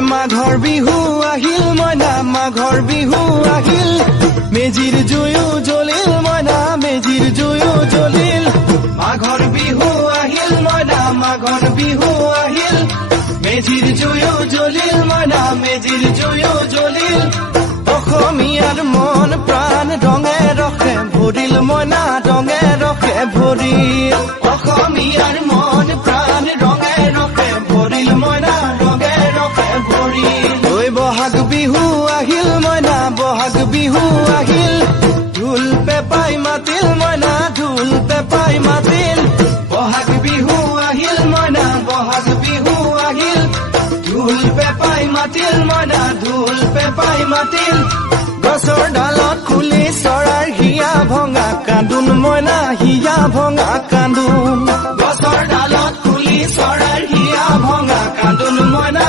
মাঘৰ বিহু আহিল মইনা মাঘৰ বিহু আহিল মেজিৰ জুয়ো জ্বলিল মইনা মেজিৰ জুয়ো জ্বলিল মাঘৰ বিহু আহিল মইনা মাঘৰ বিহু আহিল মেজিৰ জুয়ো জ্বলিল মইনা মেজিৰ জুয়ো জ্বলিল অসমীয়াৰ মন প্ৰাণ ৰঙে ৰখে ভৰিল মইনা ৰঙে ৰখে ভৰিল অসমীয়াৰ মন প্ৰাণ ৰঙে ৰখে ভৰিল মইনা ৰঙে ৰখে ভৰিল বহাগ বিহু আহিল মইনা বহাগ বিহু আহিল ঢোল পেপাই মাতিল মইনা ঢোল পেপাই মাতিল বহাগ বিহু আহিল মইনা বহাগ বিহু আহিল ঢোল পেপাই মাতিল মইনা ঢোল পেপাই মাতিল গছৰ ডালত খুলি চৰাৰ হিয়া ভঙা কান্দোন মইনা হিয়া ভঙা কান্দোন গছৰ ডালত খুলি চৰাৰ হিয়া ভঙা কান্দোন মইনা